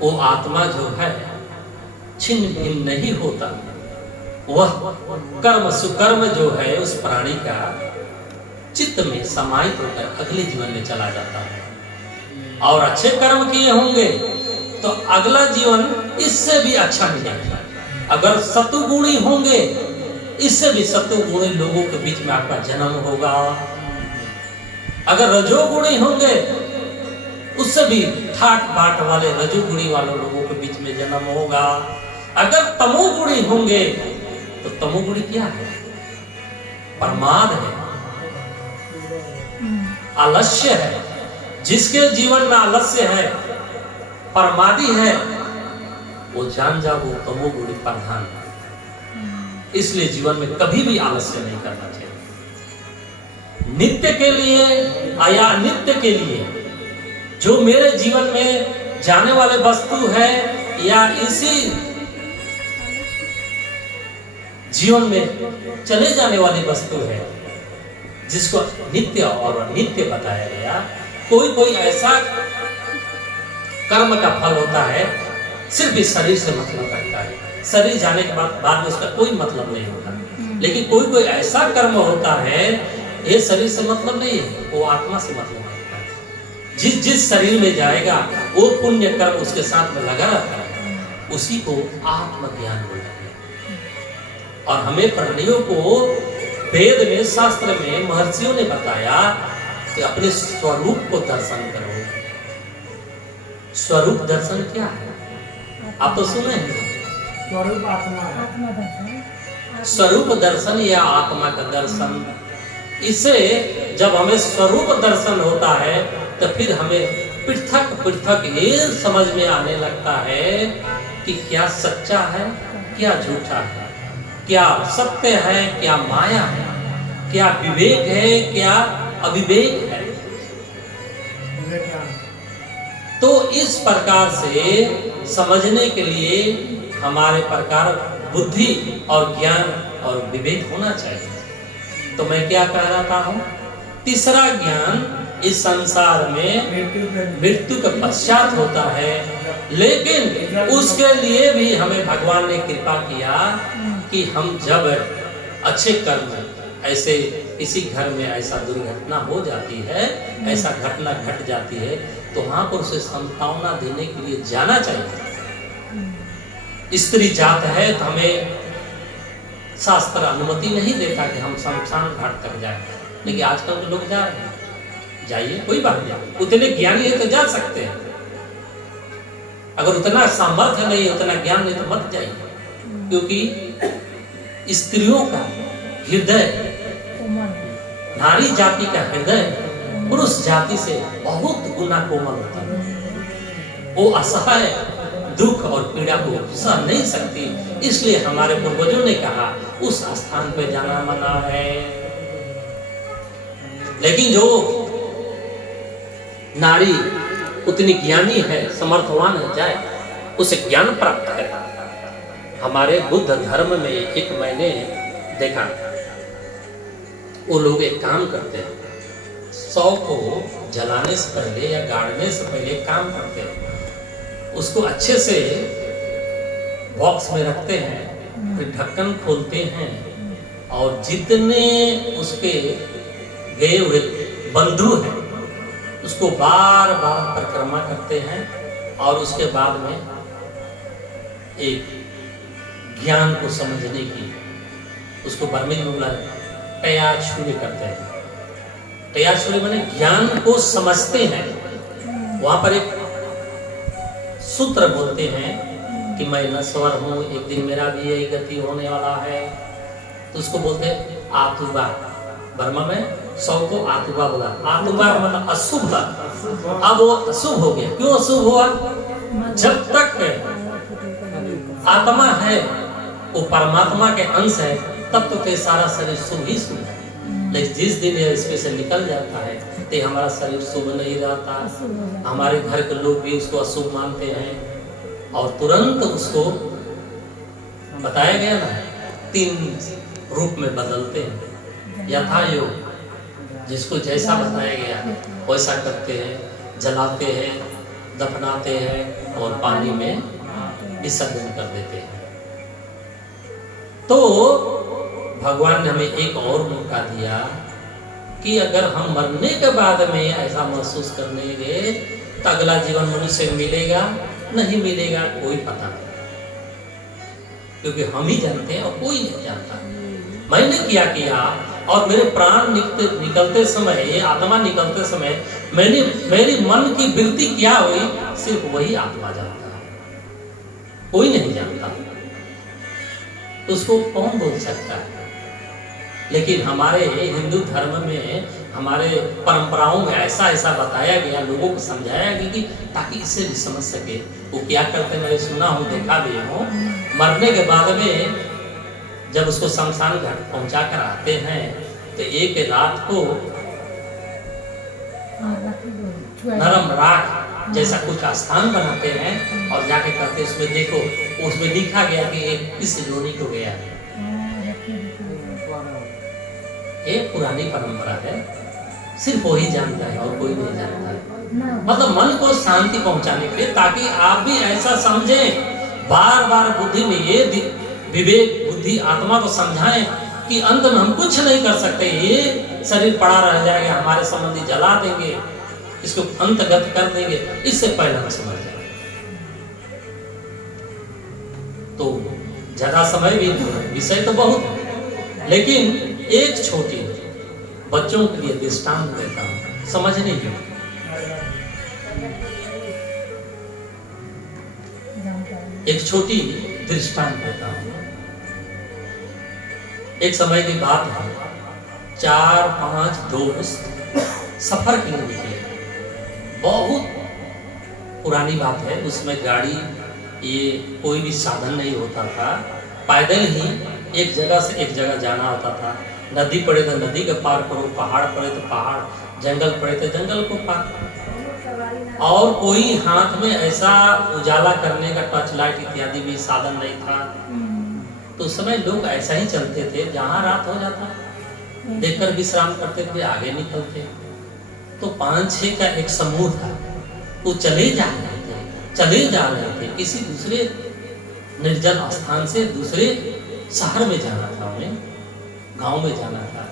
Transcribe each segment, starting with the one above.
वो आत्मा जो है छिन्न भिन्न नहीं होता, वह कर्म सुकर्म जो है उस प्राणी का चित्त में समाहित होकर अगले जीवन में चला जाता है। और अच्छे कर्म किए होंगे तो अगला जीवन इससे भी अच्छा मिलेगा। अगर सतुगुणी होंगे इससे भी सतुगुणी लोगों के बीच में आपका जन्म होगा। अगर रजोगुणी होंगे उससे भी ठाट बाट वाले रजोगुणी वाले लोगों के बीच में जन्म होगा। अगर तमोगुणी होंगे तो तमोगुणी क्या है? प्रमाद है, आलस्य है। जिसके जीवन में आलस्य है, प्रमादी है, वो जान जा वो तमोगुणी प्रधान है। इसलिए जीवन में कभी भी आलस्य नहीं करना चाहिए। नित्य के लिए या अनित्य के लिए जो मेरे जीवन में जाने वाले वस्तु है या इसी जीवन में चले जाने वाली वस्तु है, जिसको नित्य और अनित्य बताया गया। कोई ऐसा कर्म का फल होता है सिर्फ इस शरीर से मतलब रखता है, शरीर जाने के बाद में उसका कोई मतलब नहीं होता। लेकिन कोई ऐसा कर्म होता है ये शरीर से मतलब नहीं है, वो आत्मा से मतलब रखता है। जिस शरीर में जाएगा वो पुण्य कर्म उसके साथ में लगा रहता है, उसी को आत्मज्ञान बोलते हैं। और हमें प्राणियों को वेद में शास्त्र में महर्षियों ने बताया कि अपने स्वरूप को दर्शन करो। स्वरूप दर्शन क्या है? आप तो सुने हैं, स्वरूप आत्मा दर्शन, स्वरूप दर्शन या आत्मा का दर्शन। इससे जब हमें स्वरूप दर्शन होता है तो फिर हमें पृथक पृथक ये समझ में आने लगता है कि क्या सच्चा है क्या झूठा है, क्या सत्य है क्या माया है, क्या विवेक है क्या अविवेक है। तो इस प्रकार से समझने के लिए हमारे प्रकार बुद्धि और ज्ञान और विवेक होना चाहिए। तो मैं क्या कह रहा हूँ, तीसरा ज्ञान इस संसार में मृत्यु के पश्चात होता है। लेकिन उसके लिए भी हमें भगवान ने कृपा किया कि हम जब अच्छे कर्म ऐसे किसी घर में ऐसा दुर्घटना हो जाती है, ऐसा घटना घट जाती है, तो वहां पर उसे सांत्वना देने के लिए जाना चाहिए। स्त्री जात है तो हमें शास्त्र अनुमति नहीं देता कि हम शमशान घाट तक जाए, लेकिन आजकल के लोग जा रहे हैं। जाइए, कोई बात नहीं, उतने ज्ञानी है तो जा सकते हैं। अगर उतना सामर्थ्य नहीं, उतना ज्ञान नहीं तो मत जाइए, क्योंकि स्त्रियों का हृदय, नारी जाति का हृदय पुरुष जाति से बहुत गुना कोमल होता है। वो असहाय दुख और पीड़ा को सह नहीं सकती, इसलिए हमारे पूर्वजों ने कहा उस स्थान पे जाना मना है। लेकिन जो नारी उतनी ज्ञानी है, समर्थवान है, जाए उसे ज्ञान प्राप्त करे। हमारे बुद्ध धर्म में एक मैंने देखा, वो लोग एक काम करते हैं, 100 को जलाने से पहले या गाड़ने से पहले काम करते हैं, उसको अच्छे से बॉक्स में रखते हैं, फिर ढक्कन खोलते हैं और जितने उसके गए हुए बंधु हैं उसको बार बार परिक्रमा करते हैं और उसके बाद में एक ज्ञान को समझने की उसको बर्मी में तैयार छूले करते हैं। तैयार छूले माने ज्ञान को समझते हैं। वहां पर एक सूत्र बोलते हैं कि मैं नश्वर हूं, एक दिन मेरा भी यही गति होने वाला है। तो उसको बोलते हैं आतुबा। बर्मा में 100 को आतुबा बोला। आतुबा मतलब अशुभ। अब वो अशुभ हो गया। क्यों अशुभ हुआ? जब तक आत्मा है, वो परमात्मा के अंश है, तब तो के सारा शरीर शुभ ही शुभ है। लेकिन जिस दिन ये इसमें से निकल जाता है तो हमारा शरीर शुभ नहीं रहता। हमारे घर के लोग भी उसको अशुभ मानते हैं और तुरंत उसको बताया गया ना 3 रूप में बदलते हैं। यथा योग, जिसको जैसा बताया गया वैसा करते हैं, जलाते हैं, दफनाते हैं और पानी में विसर्जन कर देते हैं। तो भगवान ने हमें एक और मौका दिया कि अगर हम मरने के बाद में ऐसा महसूस करने गए तो अगला जीवन मनुष्य मिलेगा नहीं मिलेगा कोई पता नहीं, क्योंकि हम ही जानते हैं और कोई नहीं जानता। मैंने क्या किया और मेरे प्राण निकलते समय, आत्मा निकलते समय मेरी मन की वृत्ति क्या हुई, सिर्फ वही आत्मा जानता है, कोई नहीं जानता। उसको कौन बोल सकता है? लेकिन हमारे हिंदू धर्म में, हमारे परंपराओं में ऐसा ऐसा बताया गया, लोगों को समझाया गया कि ताकि इससे भी समझ सके। वो क्या करते, मैंने सुना हूँ, देखा भी हूँ, मरने के बाद में जब उसको शमशान घाट पहुंचा कर आते हैं तो एक रात को नरम राख जैसा कुछ स्थान बनाते हैं और जाके कहते उसमें देखो, उसमें लिखा गया कि एक किस योनि को गया है। ये पुरानी परंपरा है, सिर्फ वही जानता है और कोई नहीं जानता है। मतलब मन को शांति पहुंचाने के लिए, ताकि आप भी ऐसा समझें, बार बार बुद्धि में ये विवेक बुद्धि आत्मा को समझाएं कि अंत में हम कुछ नहीं कर सकते, ये शरीर पड़ा रह जाएगा, हमारे संबंधी जला देंगे, इसको अंतगत कर देंगे, इससे पहले हम समझ जाए। तो ज्यादा समय भी नहीं है, विषय तो बहुत है, लेकिन एक छोटी बच्चों के लिए दृष्टांत देता हूं, समझने की। एक छोटी दृष्टांत देता हूं। एक समय की बात है, 4-5 दोस्त सफर के लिए निकले। बहुत पुरानी बात है, उसमें गाड़ी ये कोई भी साधन नहीं होता था, पैदल ही एक जगह से एक जगह जाना होता था। नदी पड़े तो नदी के पार करो, पहाड़ पड़े तो पहाड़, जंगल पड़े तो जंगल को पार करो। और कोई हाथ में ऐसा उजाला करने का टॉर्च लाइट इत्यादि भी साधन नहीं था। तो उस समय लोग ऐसा ही चलते थे, जहां रात हो जाता देखकर विश्राम करते थे, आगे निकलते। तो 5-6 का एक समूह था, वो चले जा रहे थे किसी दूसरे निर्जन स्थान से दूसरे शहर में जाना था, उन्हें गांव में जाना था।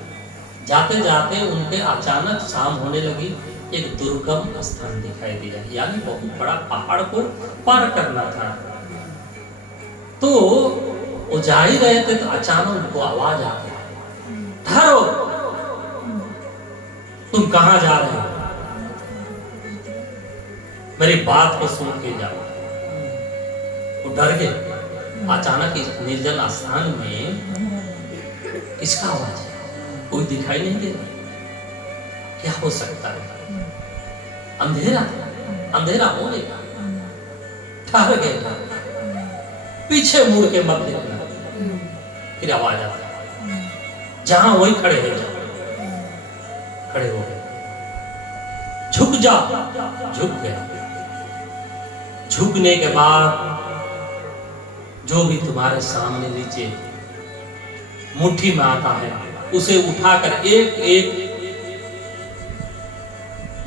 जाते जाते उनके अचानक शाम होने लगी, एक दुर्गम स्थान दिखाई दिया, यानी बहुत बड़ा पहाड़ को पार करना था। तो वो जा ही रहे थे तो अचानक उनको आवाज आ गई, ठहरो, तुम कहां जा रहे हो, मेरी बात को सुन के जाओ। वो डर गए। अचानक इस निर्जन स्थान में किसका आवाज है, कोई दिखाई नहीं दे रहा, क्या हो सकता है? अंधेरा होगा। ठहर गए, पीछे मुड़ के मत देखना। फिर आवाज आता है, जहां वही खड़े हो जाओ। खड़े हो गए, झुक जा, झुक गए। झुकने के बाद जो भी तुम्हारे सामने नीचे मुट्ठी में आता है उसे उठाकर एक एक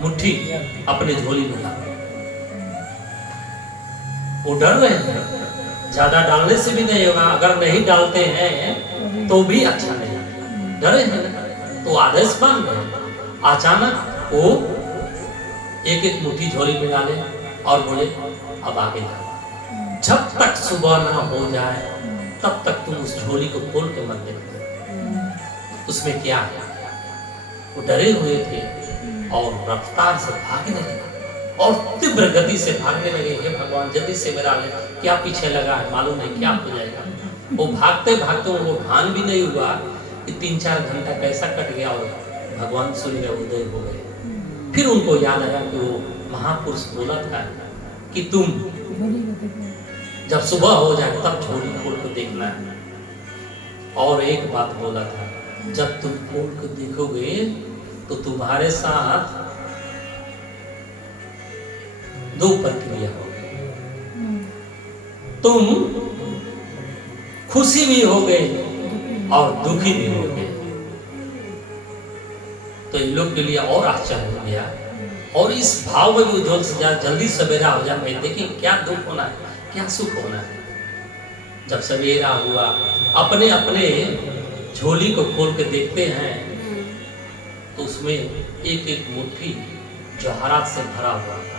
मुट्ठी अपने झोली में डाल। वो डर रहे हैं, ज्यादा डालने से भी नहीं होगा, अगर नहीं डालते हैं तो भी अच्छा नहीं, डरे हैं तो आदेश बन गए। अचानक वो एक एक मुट्ठी झोली में डाले और बोले अब आगे जाओ, जब तक सुबह ना हो जाए तब तक तुम उस झोली को खोल के मत देखो उसमें क्या है। वो डरे हुए थे और रफ्तार से भागने लगे और तीव्र गति से भागने लगे। हे भगवान जल्दी से मेरा ले, क्या पीछे लगा है मालूम नहीं क्या हो जाएगा। वो भागते भागते उनको भान भी नहीं हुआ कि 3-4 घंटा कैसा कट गया और भगवान सूर्य उदय हो गए। फिर उनको याद आया कि वो महापुरुष बोला था कि तुम जब सुबह हो जाए तब झोली खोल को देखना है। और एक बात बोला था, जब तुम खोल को देखोगे तो तुम्हारे साथ 2 प्रक्रिया होगी, तुम खुशी भी होगे और दुखी भी होगे। तो इन लोग के लिए और आश्चर्य हो गया और इस भाव में भी उज्ज्वल से जल्दी सवेरा हो जाए। भाई देखिए क्या दुख होना है, क्या सुख होना है। जब सवेरा हुआ, अपने अपने झोली को खोल के देखते हैं तो उसमें एक एक मुट्ठी जवाहरात से भरा हुआ था।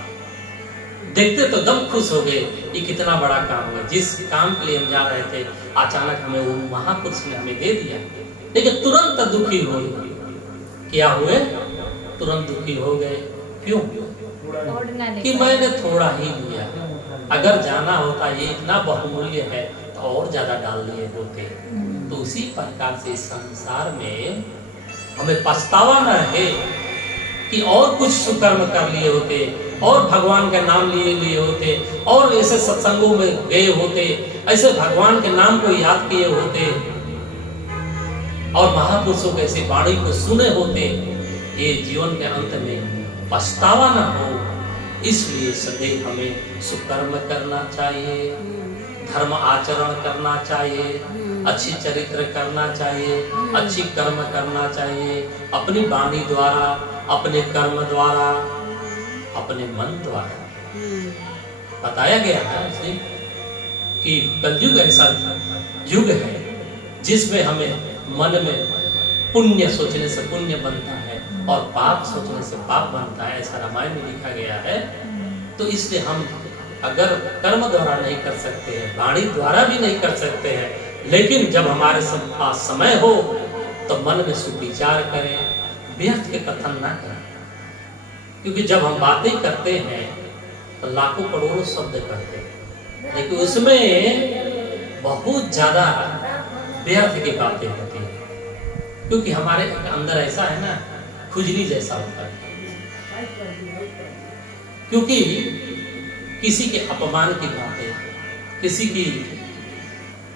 देखते तो दम खुश हो गए, ये कितना बड़ा काम हुआ। जिस काम के लिए हम जा रहे थे अचानक हमें वो महापुरुष ने हमें दे दिया। लेकिन तुरंत दुखी हो गए। क्या हुए? तुरंत दुखी हो गए। क्यों? कि मैंने थोड़ा ही लिया, अगर जाना होता ये इतना बहुमूल्य है तो और ज्यादा डाल लिए होते। तो उसी प्रकार से इस संसार में हमें पछतावा न रहे कि और कुछ सुकर्म कर लिए होते, और भगवान का नाम लिए होते, और ऐसे सत्संगों में गए होते, ऐसे भगवान के नाम को याद किए होते, और महापुरुषों के ऐसी वाणी को सुने होते। ये जीवन के अंत में पछतावा न हो, इसलिए सदैव हमें सुकर्म करना चाहिए, धर्म आचरण करना चाहिए, अच्छी चरित्र करना चाहिए, अच्छी कर्म करना चाहिए, अपनी वाणी द्वारा, अपने कर्म द्वारा, अपने मन द्वारा। बताया गया है उसने कि कलयुग ऐसा युग है जिसमें हमें मन में पुण्य सोचने से पुण्य बनता है और पाप सोचने से पाप बनता है, ऐसा रामायण में लिखा गया है। तो इसलिए हम अगर कर्म द्वारा नहीं कर सकते हैं, वाणी द्वारा भी नहीं कर सकते हैं, लेकिन जब हमारे पास समय हो तो मन में सुविचार करें, व्यर्थ के कथन ना करें। क्योंकि जब हम बातें करते हैं तो लाखों करोड़ों शब्द करते हैं, लेकिन उसमें बहुत ज्यादा व्यर्थ की बातें होती हैं। क्योंकि हमारे अंदर ऐसा है ना, खुजली जैसा होता है। क्योंकि किसी के अपमान की बातें, किसी की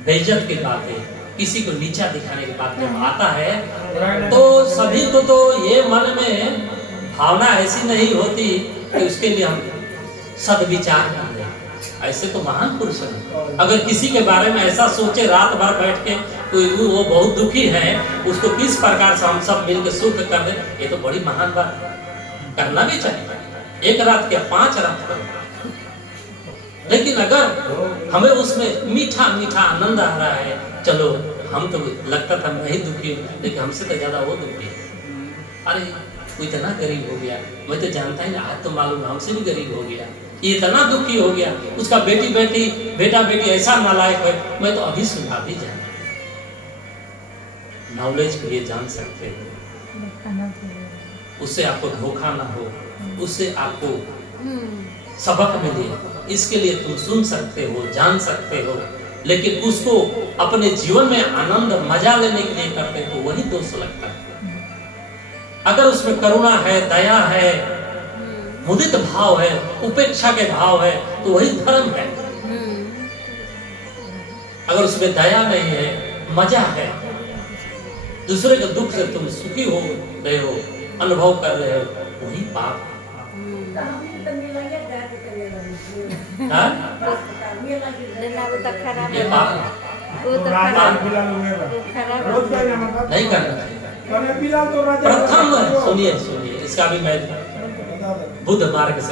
बेइज्जत की बातें, किसी को नीचा दिखाने की बातें आता है तो सभी को तो ये मन में भावना ऐसी नहीं होती कि उसके लिए हम सद्विचार कर लें। ऐसे तो महान पुरुष है। अगर किसी के बारे में ऐसा सोचे रात भर बैठ के कोई वो बहुत दुखी है, उसको किस प्रकार से हम सब मिलकर सुख कर दे, ये तो बड़ी महान बात है। करना भी चाहिए, एक रात क्या 5 रात करो। लेकिन अगर हमें उसमें मीठा मीठा आनंद आ रहा है, चलो हम तो लगता था मैं ही दुखी हूँ, लेकिन हमसे तो ज्यादा वो दुखी है। अरे वो इतना गरीब हो गया, मैं तो जानता ही ना, आज तो मालूम हमसे भी गरीब हो गया, ये इतना दुखी हो गया, उसका बेटा बेटी ऐसा नालायक है, मैं तो अभी सुना भी जाना। नॉलेज के लिए जान सकते हो, उससे आपको धोखा ना हो, उससे आपको सबक मिले, इसके लिए तुम सुन सकते हो, जान सकते हो। लेकिन उसको अपने जीवन में आनंद मजा लेने के लिए करते तो वही दोष लगता है। अगर उसमें करुणा है, दया है, मुदित भाव है, उपेक्षा के भाव है, तो वही धर्म है। अगर उसमें दया नहीं है, मजा है, दूसरे के दुख से तुम सुखी हो रहे हो, अनुभव कर रहे हो, वही पाप। ये पाप नहीं करना चाहिए। प्रथम सुनिए इसका भी मैं बुद्ध मार्ग से